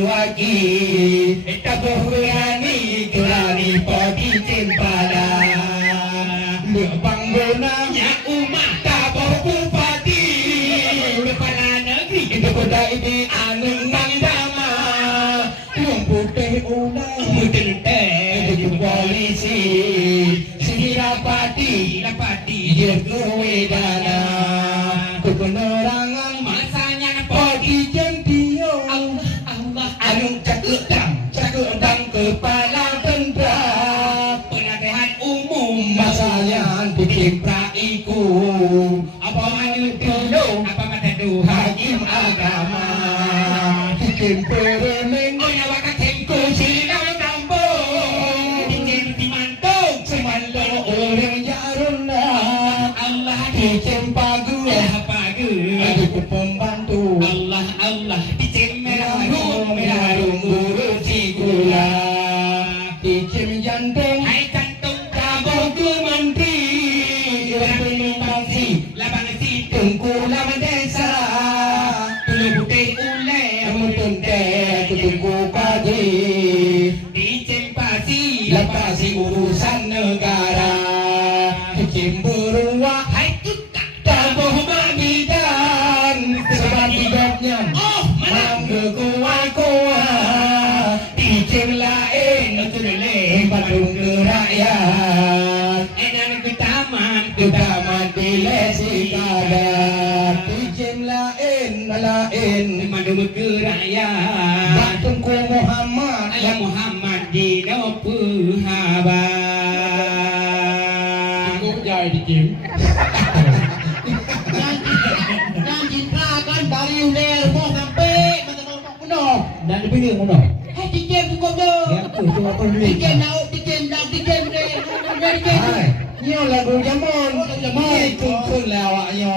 lagi tak berani kelari pagi cempala bangunannya umat tak berbupati kepala negeri itu kodai di anu mandama yang putih unang mutenteng di polisi sini rapati jagowe dana kebenarangan masanya pagi jentiyo Allah anu cakut dang kepala tentera penasihat umum masanya bikin praiku apa manu dulu apa mata du hakim agama bikin pereneng nyawa kakengku silau kampung bikin dimantung semandang orang jaruna Allah bikin pagu aku pembantu Allah bikin merah urut cikula bikin jantung kabur ke menteri berpenungsi labang si tengkulam desa tulu putih ule mutunte kutungku pagi dicempasi lepasi urusan negara cemburu wahai kita tabuh bagidan sebab hidupnya mangga kuat dicem lain terleh badung ke rakyat enan ketaman dilesi kadar dicem lain badung ke rakyat batungku Muhammad di dopu haba jai dicem nanti kan dari uler mau sampai mata penuh dan dipilih mana dicem cukup je dicem lauk dicem deh nyo lagu jamon itu pun lawaknya